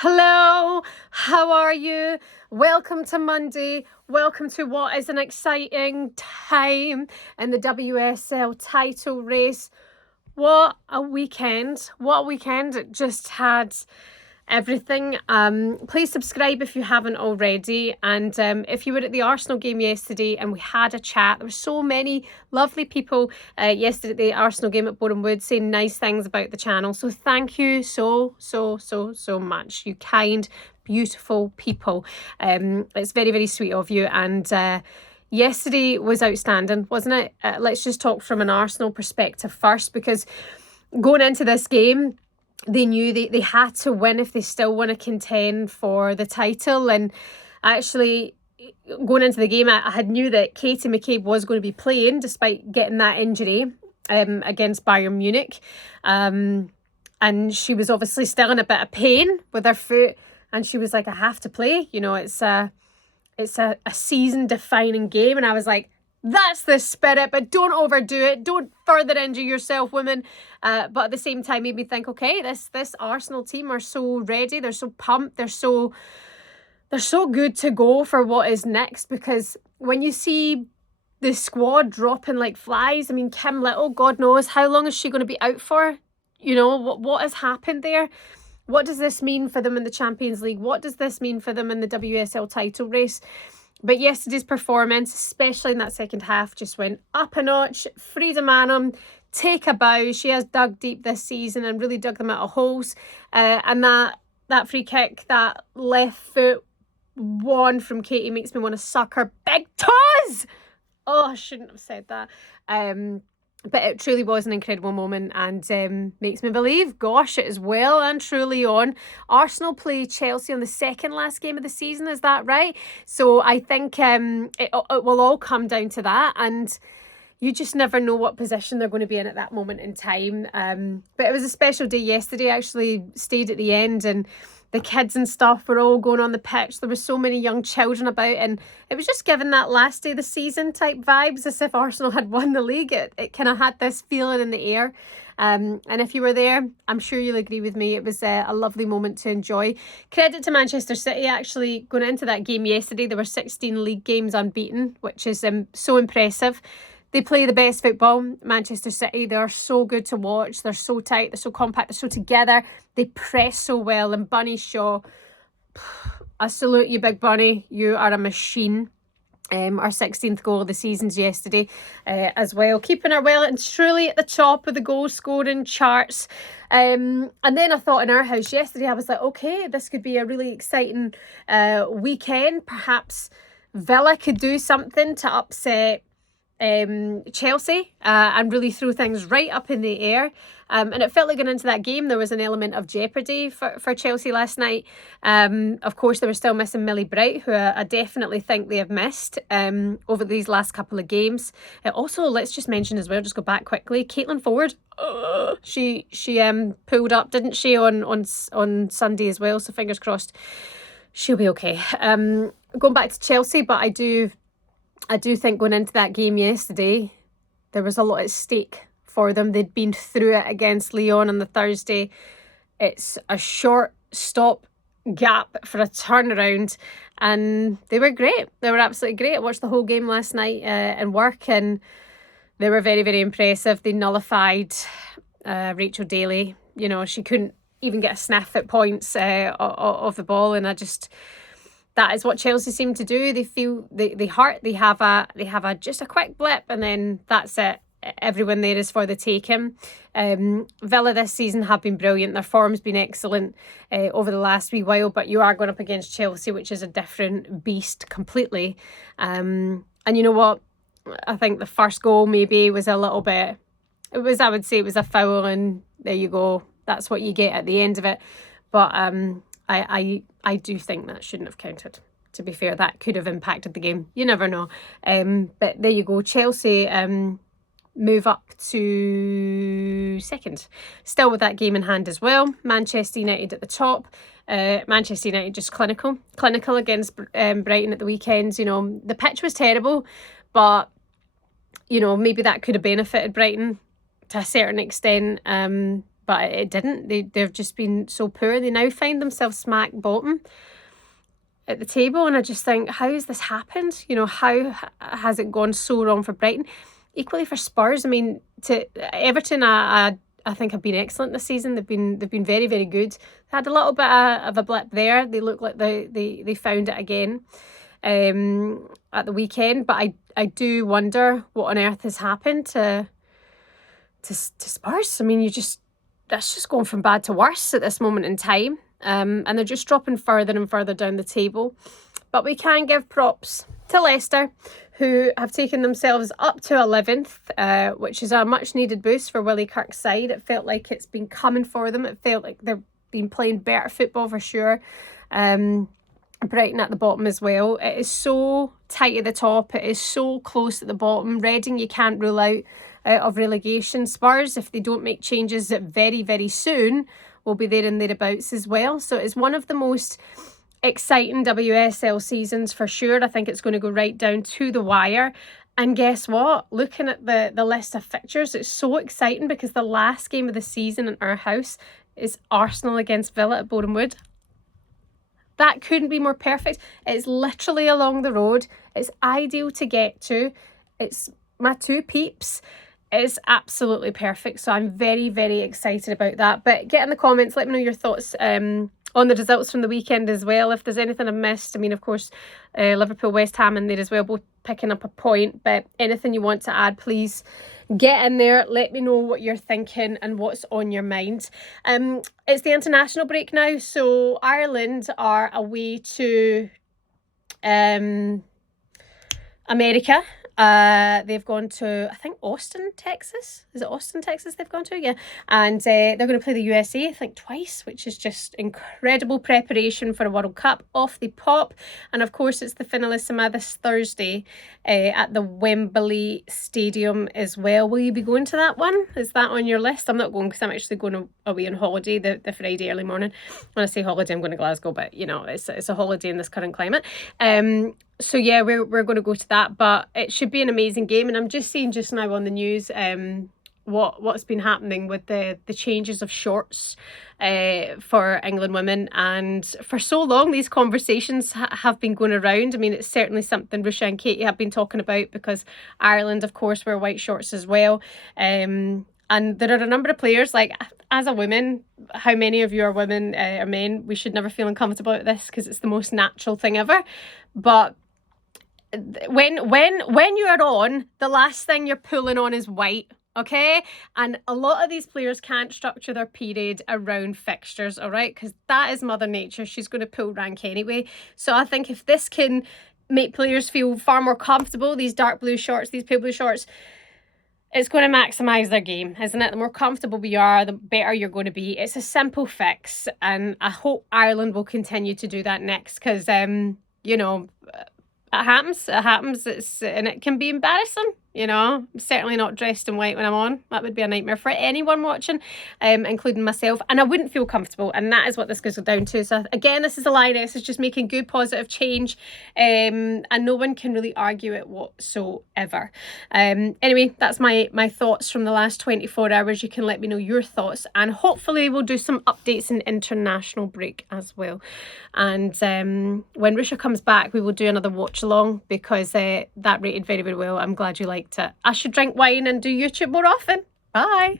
Hello, how are you? Welcome to Monday. Welcome to what is an exciting time in the WSL title race. What a weekend. What a weekend. It just had everything. Please subscribe if you haven't already. And if you were at the Arsenal game yesterday and we had a chat, there were so many lovely people yesterday at the Arsenal game at Boreham Wood saying nice things about the channel. So thank you so much. You kind, beautiful people. It's very, very sweet of you. And yesterday was outstanding, wasn't it? Let's just talk from an Arsenal perspective first, because going into this game, they knew they had to win if they still want to contend for the title. And actually, going into the game, I had knew that Katie McCabe was going to be playing despite getting that injury against Bayern Munich. And she was obviously still in a bit of pain with her foot. And she was like, I have to play. You know, it's a season-defining game. And I was like, that's the spirit, but don't overdo it. Don't further injure yourself, women. But at the same time, made me think, okay, this Arsenal team are so ready. They're so pumped. They're so good to go for what is next. Because when you see the squad dropping like flies, I mean, Kim Little, God knows, how long is she going to be out for? You know, what has happened there? What does this mean for them in the Champions League? What does this mean for them in the WSL title race? But yesterday's performance, especially in that second half, just went up a notch. Frida Maanum, take a bow. She has dug deep this season and really dug them out of holes. And that free kick, that left foot one from Katie makes me want to suck her big toes. Oh, I shouldn't have said that. But it truly was an incredible moment and makes me believe, gosh, it is well and truly on. Arsenal play Chelsea on the second last game of the season, is that right? So I think it will all come down to that, and you just never know what position they're going to be in at that moment in time. But it was a special day yesterday. I actually stayed at the end, and the kids and stuff were all going on the pitch. There were so many young children about, and it was just given that last day of the season type vibes, as if Arsenal had won the league. It kind of had this feeling in the air. And if you were there, I'm sure you'll agree with me. It was a lovely moment to enjoy. Credit to Manchester City, actually, going into that game yesterday. There were 16 league games unbeaten, which is so impressive. They play the best football, Manchester City. They are so good to watch. They're so tight. They're so compact. They're so together. They press so well. And Bunny Shaw, I salute you, Big Bunny. You are a machine. Our 16th goal of the season's yesterday as well. Keeping her well and truly at the top of the goal scoring charts. And then I thought in our house yesterday, I was like, okay, this could be a really exciting weekend. Perhaps Villa could do something to upset Chelsea and really throw things right up in the air. And it felt like going into that game there was an element of jeopardy for Chelsea last night. Of course, they were still missing Millie Bright, who I definitely think they have missed over these last couple of games. Also, let's just mention as well, just go back quickly, Caitlin Ford, she pulled up, didn't she, on Sunday as well, so fingers crossed she'll be okay. Going back to Chelsea, but I do think going into that game yesterday, there was a lot at stake for them. They'd been through it against Lyon on the Thursday. It's a short stop gap for a turnaround, and they were great. They were absolutely great. I watched the whole game last night in work, and they were very, very impressive. They nullified Rachel Daly. You know, she couldn't even get a sniff at points of the ball, and that is what Chelsea seem to do. They feel they hurt. They have a just a quick blip, and then that's it. Everyone there is for the taking. Villa this season have been brilliant. Their form's been excellent over the last wee while, but you are going up against Chelsea, which is a different beast completely. And you know what? I think the first goal maybe was a little bit. I would say it was a foul, and there you go. That's what you get at the end of it. But I do think that shouldn't have counted. To be fair, that could have impacted the game. You never know. But there you go. Chelsea move up to second. Still with that game in hand as well. Manchester United at the top. Manchester United just clinical against Brighton at the weekend. You know, the pitch was terrible, but you know, maybe that could have benefited Brighton to a certain extent. but it didn't. They've just been so poor. They now find themselves smack bottom at the table, and I just think, how has this happened? You know, how has it gone so wrong for Brighton? Equally for Spurs. I mean, to Everton, I think have been excellent this season. They've been very, very good. They had a little bit of a blip there. They look like they found it again at the weekend. But I do wonder what on earth has happened to Spurs. I mean, that's just going from bad to worse at this moment in time. And they're just dropping further and further down the table. But we can give props to Leicester, who have taken themselves up to 11th, which is a much needed boost for Willie Kirk's side. It felt like it's been coming for them. It felt like they've been playing better football for sure. Brighton at the bottom as well. It is so tight at the top. It is so close at the bottom. Reading, you can't rule out of relegation. Spurs, if they don't make changes very, very soon, will be there and thereabouts as well. So it's one of the most exciting WSL seasons for sure. I think it's going to go right down to the wire. And guess what? Looking at the list of fixtures, it's so exciting because the last game of the season in our house is Arsenal against Villa at Boreham Wood. That couldn't be more perfect. It's literally along the road. It's ideal to get to. It's my two peeps. It's absolutely perfect. So I'm very, very excited about that. But get in the comments, let me know your thoughts on the results from the weekend as well. If there's anything I've missed, I mean, of course, Liverpool, West Ham in there as well, both picking up a point. But anything you want to add, please get in there. Let me know what you're thinking and what's on your mind. It's the international break now. So Ireland are away to America. They've gone to, I think, Austin, Texas. Is it Austin, Texas they've gone to? Yeah. And they're going to play the USA, I think, twice, which is just incredible preparation for a World Cup off the pop. And of course, it's the Finalissima this Thursday at the Wembley Stadium as well. Will you be going to that one? Is that on your list? I'm not going because I'm actually going away on holiday the Friday early morning. When I say holiday, I'm going to Glasgow, but you know, it's a holiday in this current climate. So yeah, we're going to go to that, but it should be an amazing game. And I'm just seeing just now on the news what's been happening with the changes of shorts for England women. And for so long, these conversations have been going around. I mean, it's certainly something Rusha and Katie have been talking about because Ireland, of course, wear white shorts as well. And there are a number of players, like as a woman, how many of you are women or men? We should never feel uncomfortable about this because it's the most natural thing ever. But when you are on, the last thing you're pulling on is white, okay? And a lot of these players can't structure their period around fixtures, all right? Because that is Mother Nature. She's going to pull rank anyway. So I think if this can make players feel far more comfortable, these dark blue shorts, these pale blue shorts, it's going to maximise their game, isn't it? The more comfortable we are, the better you're going to be. It's a simple fix, and I hope Ireland will continue to do that next because, you know, it happens, and it can be embarrassing, you know. I'm certainly not dressed in white when I'm on. That would be a nightmare for anyone watching, including myself, and I wouldn't feel comfortable, and that is what this goes down to. So again, this is a lioness, is just making good positive change, and no one can really argue it whatsoever. Anyway, that's my thoughts from the last 24 hours. You can let me know your thoughts, and hopefully we'll do some updates in international break as well. And when Rusha comes back, we will do another watch along because that rated very, very well. I'm glad you liked it. I should drink wine and do YouTube more often. Bye.